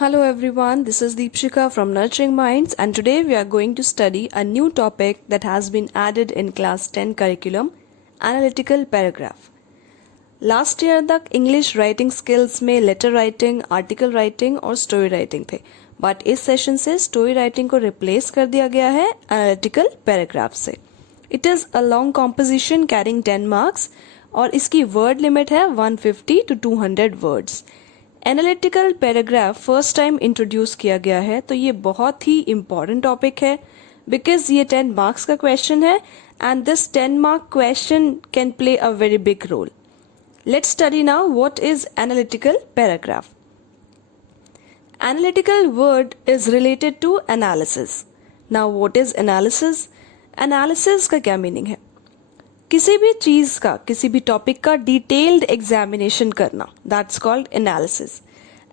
Hello everyone, this is Deepshika from Nurturing Minds, and today we are going to study a new topic that has been added in class 10 curriculum, analytical paragraph. Last year तक English writing skills में letter writing, article writing और story writing थे, but इस session से story writing को replace कर दिया गया है एनालिटिकल पैराग्राफ से. It is a long composition carrying 10 marks और इसकी वर्ड लिमिट है 150 to 200 words. Analytical paragraph first time introduce किया गया है, तो ये बहुत ही इम्पॉर्टेंट टॉपिक है बिकॉज ये 10 मार्क्स का क्वेश्चन है and this 10 mark question can play a very big role. Let's study now what is analytical paragraph. Analytical word is related to analysis. Now what is analysis? Analysis का क्या meaning है? किसी भी चीज का, किसी भी टॉपिक का डिटेल्ड एग्जामिनेशन करना, that's called analysis.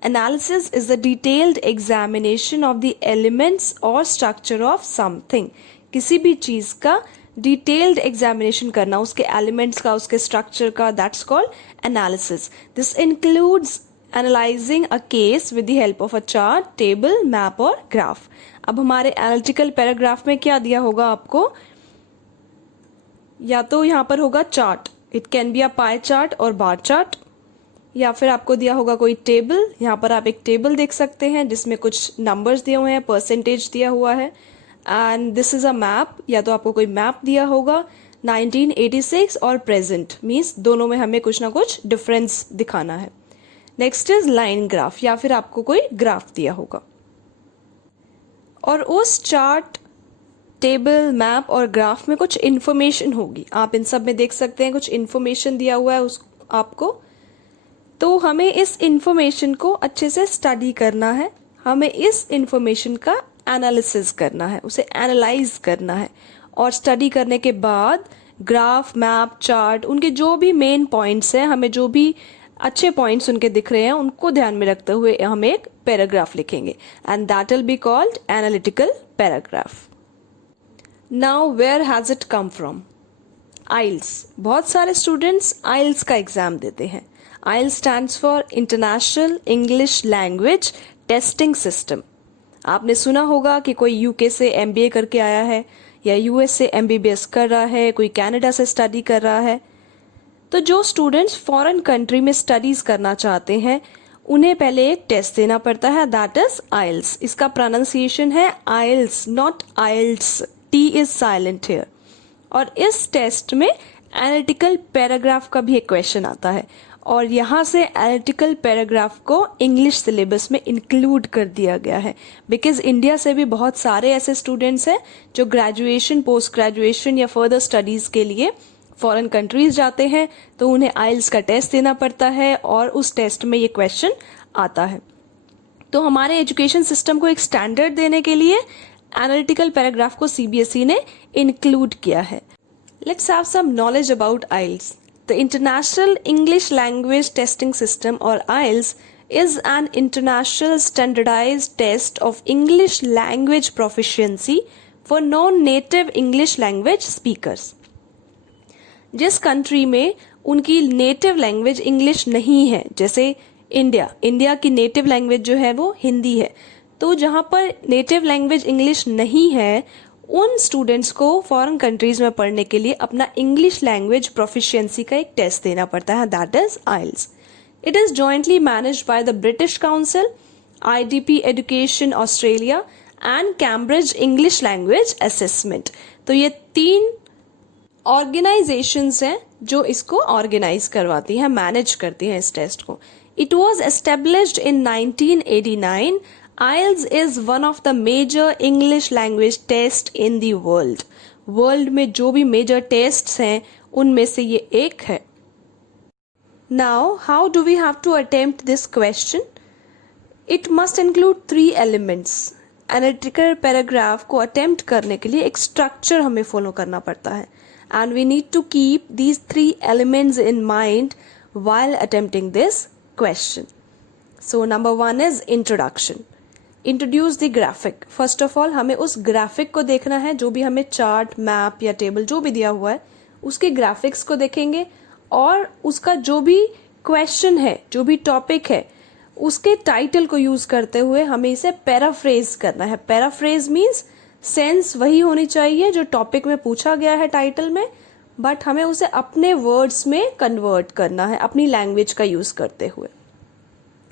Analysis is the detailed examination of the elements or structure of something. किसी भी चीज का डिटेल्ड एग्जामिनेशन करना, उसके एलिमेंट्स का, उसके स्ट्रक्चर का, that's called analysis. This includes analysing a case with the help of a chart, table, map और ग्राफ. अब हमारे एनालिटिकल पैराग्राफ में क्या दिया होगा आपको? या तो यहाँ पर होगा chart, it can be a pie chart और बार चार्ट, या फिर आपको दिया होगा कोई टेबल. यहाँ पर आप एक टेबल देख सकते हैं जिसमें कुछ नंबर्स दिए हुए हैं, परसेंटेज दिया हुआ है. And this is a map, या तो आपको कोई मैप दिया होगा 1986 और प्रेजेंट, मीन्स दोनों में हमें कुछ ना कुछ डिफरेंस दिखाना है. नेक्स्ट इज लाइन ग्राफ, या फिर आपको कोई ग्राफ दिया होगा और उस चार्ट, टेबल, मैप और ग्राफ में कुछ इन्फॉर्मेशन होगी. आप इन सब में देख सकते हैं कुछ इन्फॉर्मेशन दिया हुआ है उस आपको. तो हमें इस इन्फॉर्मेशन को अच्छे से स्टडी करना है, हमें इस इन्फॉर्मेशन का एनालिसिस करना है, उसे एनालाइज करना है. और स्टडी करने के बाद ग्राफ, मैप, चार्ट, उनके जो भी मेन पॉइंट्स हैं, हमें जो भी अच्छे पॉइंट्स उनके दिख रहे हैं उनको ध्यान में रखते हुए हम एक पैराग्राफ लिखेंगे and that will be called analytical paragraph. Now where has it come from? IELTS. बहुत सारे स्टूडेंट्स आइल्स का एग्जाम देते हैं. IELTS stands for international English language testing system. आपने सुना होगा कि कोई यूके से एमबीए करके आया है, या यूएस से एमबीबीएस कर रहा है, कोई कनाडा से स्टडी कर रहा है. तो जो स्टूडेंट्स फॉरेन कंट्री में स्टडीज करना चाहते हैं उन्हें पहले एक टेस्ट देना पड़ता है, दैट इज आइल्स. इसका प्रोनाउंसिएशन है IELTS, not IELTS. T is silent here. और इस टेस्ट में एनालिटिकल पैराग्राफ का भी एक क्वेश्चन आता है और यहाँ से एनालिटिकल पैराग्राफ को इंग्लिश सिलेबस में इंक्लूड कर दिया गया है बिकॉज इंडिया से भी बहुत सारे ऐसे स्टूडेंट्स हैं जो ग्रेजुएशन, पोस्ट ग्रेजुएशन या फर्दर स्टडीज के लिए फॉरेन कंट्रीज जाते हैं, तो उन्हें आइल्स का टेस्ट देना पड़ता है और उस टेस्ट में ये क्वेश्चन आता है. तो हमारे एजुकेशन सिस्टम को एक स्टैंडर्ड देने के लिए एनालिटिकल पैराग्राफ को सीबीएसई ने इंक्लूड किया है. Let's have some knowledge about IELTS. The International English Language Testing System or IELTS is an international standardized test of English language proficiency for non-native English language speakers. जिस country में उनकी native language English नहीं है, जैसे India की native language जो है वो हिंदी है, तो जहाँ पर नेटिव लैंग्वेज इंग्लिश नहीं है उन स्टूडेंट्स को फॉरेन कंट्रीज में पढ़ने के लिए अपना इंग्लिश लैंग्वेज प्रोफिशिएंसी का एक टेस्ट देना पड़ता है, that is IELTS. It is jointly managed by the British Council, IDP Education Australia and Cambridge English Language Assessment. तो ये 3 ऑर्गेनाइजेशंस हैं जो इसको ऑर्गेनाइज करवाती हैं, मैनेज करती हैं इस टेस्ट को. It was established in 1989. IELTS is one of the major English language test in the world. World में जो भी मेजर टेस्ट्स हैं उनमें से ये एक है. Now, how do we have to attempt this question? It must include 3 elements. Analytical paragraph को अटेम्प्ट करने के लिए एक स्ट्रक्चर हमें फॉलो करना पड़ता है and we need to keep these 3 elements in mind while attempting this question. So, number 1 is introduction. Introduce the graphic. First of all हमें उस ग्राफिक को देखना है, जो भी हमें चार्ट, मैप या टेबल जो भी दिया हुआ है उसके ग्राफिक्स को देखेंगे और उसका जो भी क्वेश्चन है, जो भी टॉपिक है उसके टाइटल को यूज करते हुए हमें इसे पैराफ्रेज करना है। पैराफ्रेज मीन्स सेंस वही होनी चाहिए जो टॉपिक में पूछा गया है टाइटल में, बट हमें उसे अपने वर्ड्स में कन्वर्ट करना है अपनी लैंग्वेज का यूज करते हुए।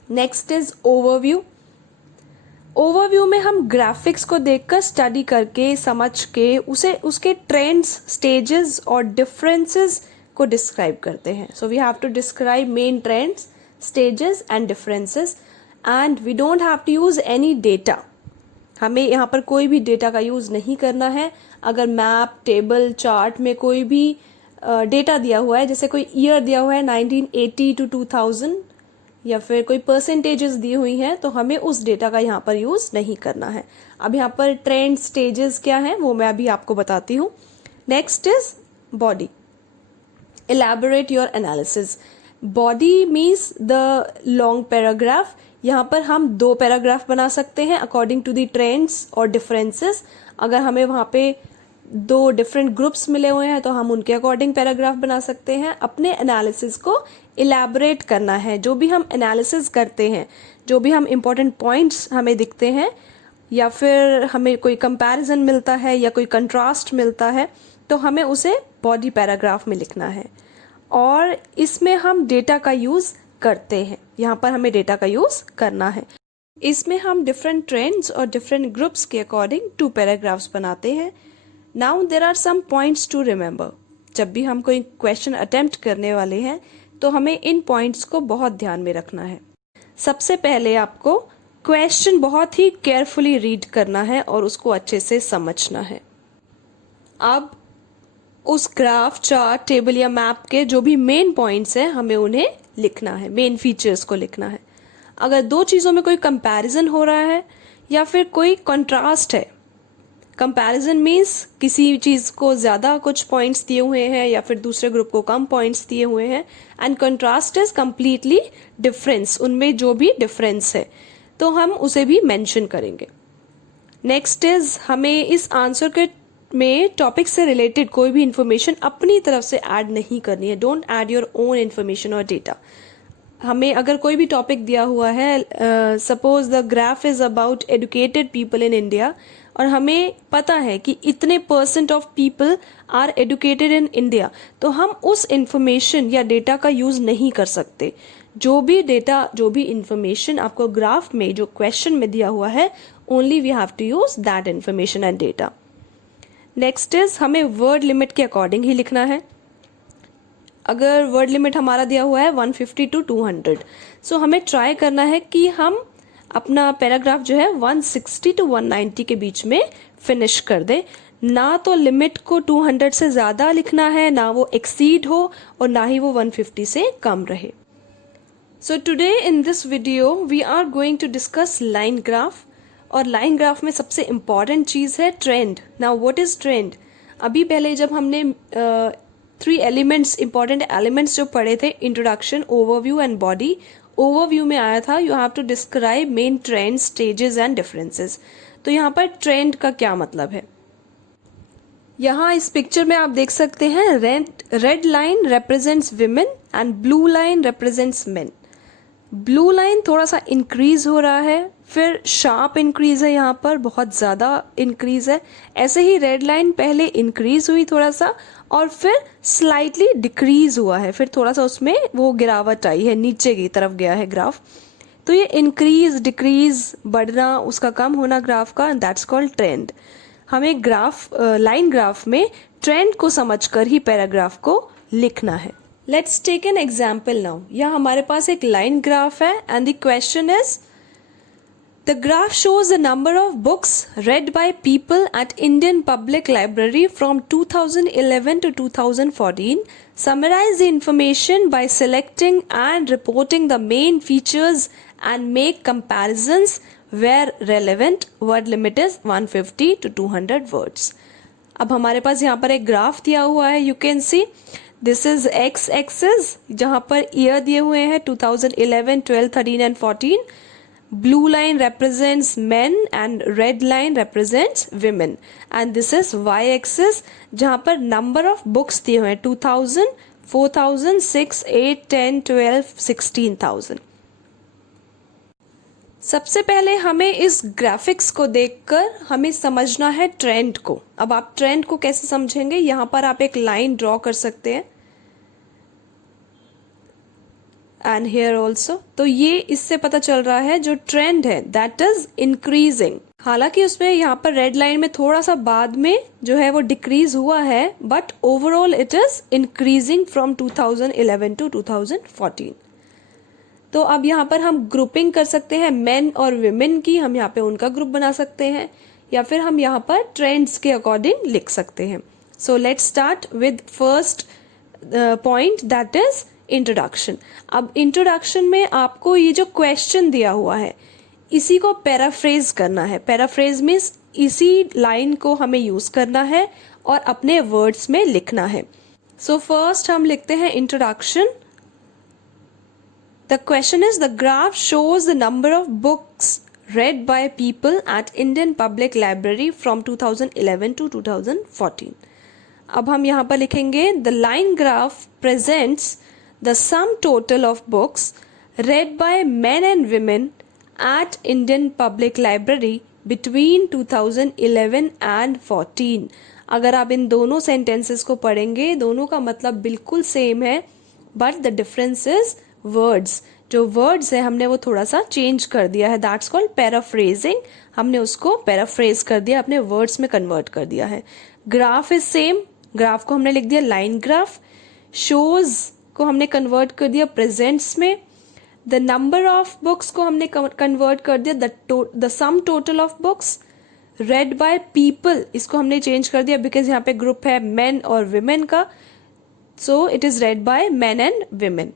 Next is overview. ओवरव्यू में हम ग्राफिक्स को देखकर स्टडी करके समझ के उसे उसके ट्रेंड्स, स्टेजेस और डिफरेंसेस को डिस्क्राइब करते हैं। So we have to describe main trends, stages and differences, and we don't have to use any data. हमें यहाँ पर कोई भी डेटा का यूज नहीं करना है। अगर मैप, टेबल, चार्ट में कोई भी डेटा दिया हुआ है, जैसे कोई ईयर दिया हुआ है 1980 to 2000 या फिर कोई परसेंटेजेस दी हुई हैं, तो हमें उस डेटा का यहाँ पर यूज नहीं करना है। अब यहाँ पर ट्रेंड, स्टेजेस क्या हैं वो मैं अभी आपको बताती हूँ। Next is body. elaborate your analysis. Body means the long paragraph. यहाँ पर हम 2 पैराग्राफ बना सकते हैं अकॉर्डिंग टू द ट्रेंड्स और डिफरेंसेस। अगर हमें वहाँ पे 2 डिफरेंट ग्रुप्स मिले हुए हैं तो हम उनके अकॉर्डिंग पैराग्राफ बना सकते हैं। अपने एनालिसिस को इलेबोरेट करना है। जो भी हम एनालिसिस करते हैं, जो भी हम इम्पोर्टेंट पॉइंट्स हमें दिखते हैं या फिर हमें कोई कंपैरिजन मिलता है या कोई कंट्रास्ट मिलता है, तो हमें उसे बॉडी पैराग्राफ में लिखना है। और इसमें हम डेटा का यूज करते हैं, यहाँ पर हमें डेटा का यूज करना है। इसमें हम डिफरेंट ट्रेंड्स और डिफरेंट ग्रुप्स के अकॉर्डिंग 2 पैराग्राफ्स बनाते हैं। Now there are some points to remember. जब भी हम कोई क्वेश्चन अटेम्प्ट करने वाले हैं तो हमें इन पॉइंट्स को बहुत ध्यान में रखना है। सबसे पहले आपको क्वेश्चन बहुत ही केयरफुली रीड करना है और उसको अच्छे से समझना है। अब उस ग्राफ, चार्ट, टेबल या मैप के जो भी मेन पॉइंट्स हैं हमें उन्हें लिखना है, मेन फीचर्स को लिखना है। अगर 2 चीज़ों में कोई कंपैरिजन हो रहा है या फिर कोई कंट्रास्ट है, कंपैरिजन मीन्स किसी चीज़ को ज़्यादा कुछ पॉइंट्स दिए हुए हैं या फिर दूसरे ग्रुप को कम पॉइंट्स दिए हुए हैं, and contrast is completely difference, उनमें जो भी डिफरेंस है तो हम उसे भी मेंशन करेंगे। नेक्स्ट इज हमें इस आंसर के में टॉपिक से रिलेटेड कोई भी इंफॉर्मेशन अपनी तरफ से ऐड नहीं करनी है। Don't add your own information और डेटा। हमें अगर कोई भी टॉपिक दिया हुआ है, suppose the graph is about educated people in India, और हमें पता है कि इतने % of people are educated in India, तो हम उस इंफॉर्मेशन या डेटा का यूज नहीं कर सकते। जो भी डेटा, जो भी इंफॉर्मेशन आपको ग्राफ में, जो क्वेश्चन में दिया हुआ है, only we have to use that information and data. Next is हमें वर्ड लिमिट के अकॉर्डिंग ही लिखना है। अगर वर्ड लिमिट हमारा दिया हुआ है 150 to 200, सो हमें ट्राई करना है कि हम अपना पैराग्राफ जो है 160 to 190 के बीच में फिनिश कर दे। ना तो लिमिट को 200 से ज़्यादा लिखना है, ना वो एक्सीड हो और ना ही वो 150 से कम रहे। So today in this video we are going to discuss line graph. और लाइन ग्राफ में सबसे इम्पॉर्टेंट चीज़ है trend. Now what is trend? अभी पहले जब हमने 3 एलिमेंट्स, इंपॉर्टेंट एलिमेंट्स जो पढ़े थे, introduction, overview and body, overview में आया था you have to describe main trend, stages and differences. तो यहाँ पर ट्रेंड का क्या मतलब है? यहाँ इस पिक्चर में आप देख सकते हैं red line represents women and blue line represents main. Blue line थोड़ा सा इंक्रीज हो रहा है, फिर शार्प इंक्रीज है, यहाँ पर बहुत ज़्यादा इंक्रीज है। ऐसे ही रेड लाइन पहले इंक्रीज हुई थोड़ा सा और फिर स्लाइटली डिक्रीज हुआ है, फिर थोड़ा सा उसमें वो गिरावट आई है, नीचे की तरफ गया है ग्राफ। तो ये इंक्रीज, डिक्रीज, बढ़ना, उसका कम होना ग्राफ का, दैट्स कॉल्ड ट्रेंड। हमें ग्राफ, लाइन ग्राफ में ट्रेंड को समझकर ही पैराग्राफ को लिखना है। Let's take an example now. यहाँ हमारे पास एक लाइन ग्राफ है and the question is The graph shows the number of books read by people at Indian Public Library from 2011 to 2014. Summarize the information by selecting and reporting the main features and make comparisons where relevant. Word limit is 150 to 200 words. अब हमारे पास यहाँ पर एक graph दिया हुआ है, you can see this is x axis जहाँ per year दिए हुए हैं 2011, 12, 13 and 14. Blue line represents men and red line represents women, and this is y-axis जहाँ पर number of books दिए हुए हैं 2000, 4000, 6, 8, 10, 12, 16,000. सबसे पहले हमें इस ग्राफिक्स को देखकर हमें समझना है ट्रेंड को। अब आप ट्रेंड को कैसे समझेंगे, यहाँ पर आप एक लाइन ड्रॉ कर सकते हैं एंड हेयर ऑल्सो। तो ये इससे पता चल रहा है जो ट्रेंड है दैट इज इंक्रीजिंग। हालांकि उसमें यहाँ पर रेड लाइन में थोड़ा सा बाद में जो है वो डिक्रीज हुआ है, but overall it is increasing from 2011 to 2014। तो अब यहाँ पर हम ग्रुपिंग कर सकते हैं मेन और विमेन की, हम यहाँ पे उनका ग्रुप बना सकते हैं, या फिर हम यहाँ पर ट्रेंड्स के अकॉर्डिंग लिख सकते हैं। So let's start with first point that is introduction. अब इंट्रोडक्शन में आपको ये जो क्वेश्चन दिया हुआ है इसी को पैराफ्रेज करना है। पैराफ्रेज मीन्स इसी लाइन को हमें यूज करना है और अपने वर्ड्स में लिखना है। सो फर्स्ट हम लिखते हैं introduction. The question is, the graph shows the number of books read by people at Indian Public Library from 2011 to 2014. अब हम यहाँ पर लिखेंगे the line graph presents the sum total of books read by men and women at Indian Public Library between 2011 and 14. अगर आप इन दोनों sentences को पढ़ेंगे, दोनों का मतलब बिल्कुल सेम है, but the difference is words. जो वर्ड्स है हमने वो थोड़ा सा चेंज कर दिया है, दैट्स कॉल्ड पैराफ्रेजिंग। हमने उसको पैराफ्रेज कर दिया, अपने वर्ड्स में कन्वर्ट कर दिया है। ग्राफ इज सेम, ग्राफ को हमने लिख दिया लाइन ग्राफ। शोज को हमने कन्वर्ट कर दिया प्रेजेंट्स में। द नंबर ऑफ बुक्स को हमने कन्वर्ट कर दिया the sum total of books. Read by people, इसको हमने चेंज कर दिया बिकॉज यहाँ पे ग्रुप है मेन और विमेन का, so it is read by men and women.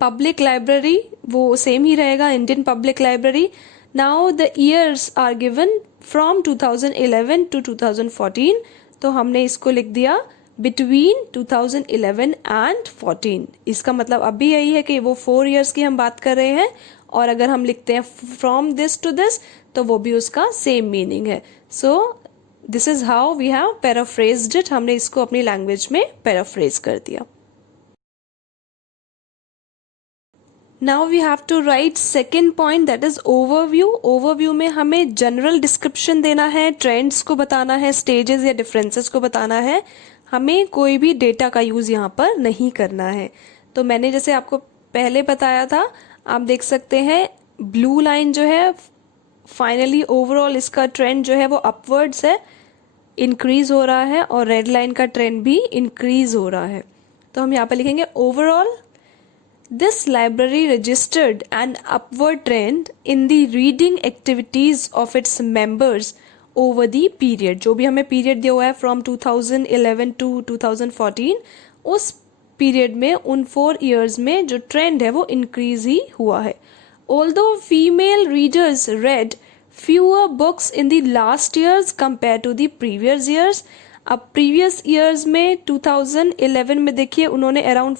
Public library वो सेम ही रहेगा, Indian public library. Now the years are given from 2011 to 2014, तो हमने इसको लिख दिया बिटवीन 2011 एंड 14। इसका मतलब अब भी यही है कि वो 4 इयर्स की हम बात कर रहे हैं, और अगर हम लिखते हैं फ्रॉम दिस टू दिस तो वो भी उसका सेम मीनिंग है। So this is how we have paraphrased it. हमने इसको अपनी लैंग्वेज में पैराफ्रेज कर दिया। Now we have to write second point, that is overview. Overview में हमें जनरल डिस्क्रिप्शन देना है, ट्रेंड्स को बताना है, स्टेजेस या डिफरेंसेस को बताना है। हमें कोई भी डेटा का यूज यहाँ पर नहीं करना है। तो मैंने जैसे आपको पहले बताया था, आप देख सकते हैं ब्लू लाइन जो है फाइनली ओवरऑल इसका ट्रेंड जो है वो अपवर्ड्स है, इंक्रीज हो रहा है, और रेड लाइन का ट्रेंड भी इंक्रीज हो रहा है। तो हम यहाँ पर लिखेंगे overall this library registered an upward trend in the reading activities of its members over the period। जो भी हमें पीरियड दिया हुआ है फ्रॉम 2011 टू 2014, उस पीरियड में उन 4 इयर्स में जो ट्रेंड है वो इंक्रीज ही हुआ है। Although female readers read fewer books in the last years compared to the previous years। अब प्रीवियस ईयर्स में 2011 में देखिए उन्होंने अराउंड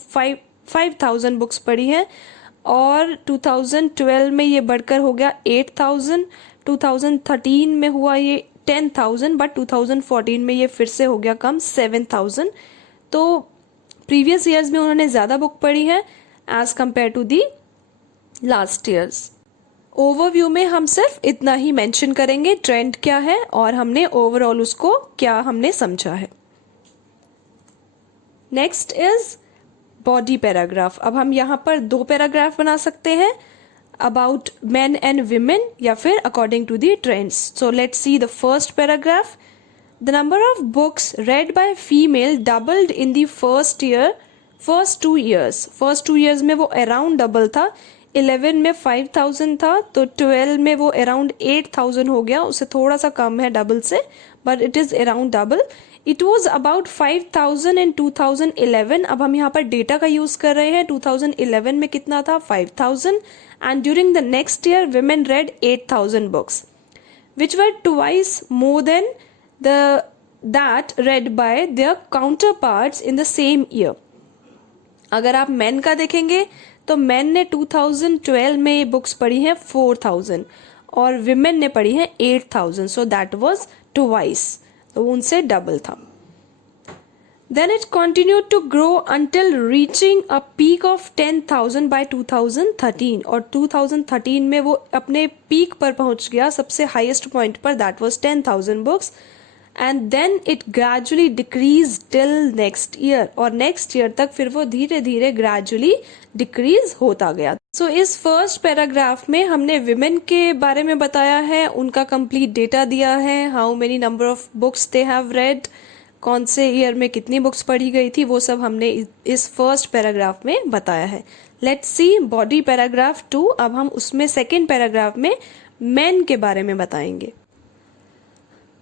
5,000 बुक्स पढ़ी हैं, और 2012 में ये बढ़कर हो गया 8,000, 2013 में हुआ ये 10,000, बट 2014 में ये फिर से हो गया कम 7,000। तो प्रीवियस ईयर्स में उन्होंने ज़्यादा बुक पढ़ी है as compare to the last years. Overview में हम सिर्फ इतना ही मेंशन करेंगे ट्रेंड क्या है, और हमने ओवरऑल उसको क्या हमने समझा है। Next is body paragraph. अब हम यहाँ पर 2 पैराग्राफ बना सकते हैं, अबाउट मेन एंड विमेन या फिर according to the trends. So let's see the first paragraph. The number of books read by female doubled in the first 2 years. First 2 years में वो अराउंड डबल था। 11 में 5,000 था, तो 12 में वो अराउंड 8,000 हो गया, उससे थोड़ा सा कम है डबल से, but it is around double. It was about 5,000 इन 2011। अब हम यहाँ पर डेटा का यूज कर रहे हैं। 2011 में कितना था? 5,000, and during the next year women red 8,000 books, which were twice more than that red bye there counter parts in the same year. अगर आप मेन का देखेंगे तो मेन ने 2012 में ये बुक्स पढ़ी हैं 4,000, और विमेन ने पढ़ी है 8,000, सो दैट वाज ट्वाइस, तो उनसे डबल था। Then it continued to grow until reaching a peak of 10,000 by 2013 और 2013 में वो अपने पीक पर पहुंच गया, सबसे हाईएस्ट पॉइंट पर, that was 10,000 books and then it gradually decrease till next year और नेक्स्ट ईयर तक फिर वो धीरे धीरे ग्रेजुअली डिक्रीज होता गया। सो इस फर्स्ट पैराग्राफ में हमने विमेन के बारे में बताया है, उनका कंप्लीट डेटा दिया है, how many number of books they have read, कौन से ईयर में कितनी बुक्स पढ़ी गई थी, वो सब हमने इस फर्स्ट पैराग्राफ में बताया है। Let's see body paragraph 2। अब हम उसमें सेकेंड पैराग्राफ में मेन के बारे में बताएंगे।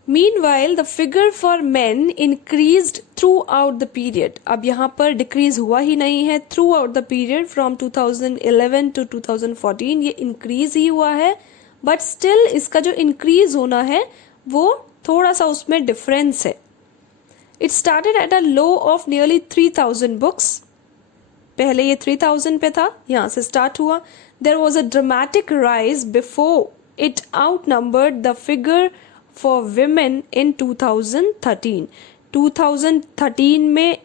Meanwhile, the figure for men increased throughout the period. अब यहाँ पर डिक्रीज हुआ ही नहीं है, throughout the period from 2011 to 2014 ये इंक्रीज ही हुआ है, बट स्टिल इसका जो इंक्रीज होना है वो थोड़ा सा उसमें डिफरेंस है। It started at a low of nearly 3,000 books. पहले ये 3,000 पे था, यहाँ से स्टार्ट हुआ। There was a dramatic rise before it outnumbered the figure for women in 2013. 2013 में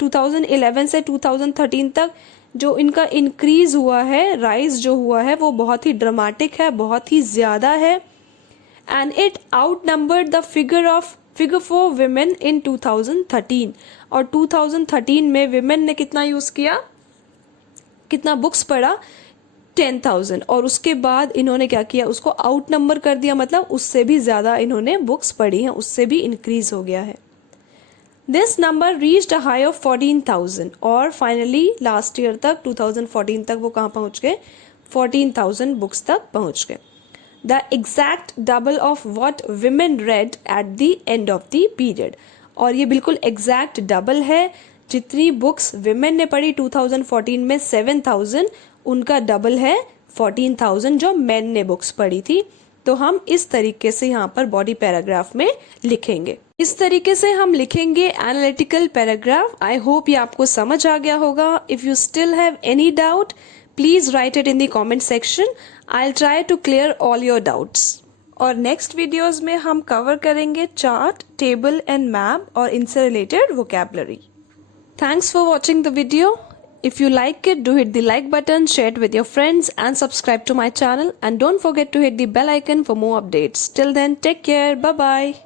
2011 से 2013 तक जो इनका इंक्रीज हुआ है, राइज जो हुआ है, वो बहुत ही ड्रामेटिक है, बहुत ही ज्यादा है। And it outnumbered the figure for women in 2013 और 2013 में विमेन ने कितना यूज किया, कितना बुक्स पढ़ा, 10,000 और उसके बाद इन्होंने क्या किया, उसको आउट नंबर कर दिया, मतलब उससे भी ज्यादा इन्होंने बुक्स पढ़ी हैं, उससे भी इंक्रीज हो गया है। This number reached a high of 14,000 और फाइनली लास्ट ईयर तक 2014 तक वो कहाँ पहुंच गए, 14,000 बुक्स तक पहुंच गए। The exact double of what women read at the end of the period. और ये बिल्कुल एग्जैक्ट डबल है, जितनी बुक्स विमेन ने पढ़ी 2014 में 7,000, उनका डबल है 14,000 जो मेन ने बुक्स पढ़ी थी। तो हम इस तरीके से यहाँ पर बॉडी पैराग्राफ में लिखेंगे, इस तरीके से हम लिखेंगे एनालिटिकल पैराग्राफ। आई होप ये आपको समझ आ गया होगा। If you still have any doubt please right it in the comment section. I'll try to clear all your doubts. और नेक्स्ट वीडियोस में हम कवर करेंगे चार्ट, टेबल एंड मैप और इनसे related vocabulary. Thanks for watching the video. If you like it, do hit the like button, share it with your friends and subscribe to my channel, and don't forget to hit the bell icon for more updates. Till then, take care. Bye bye.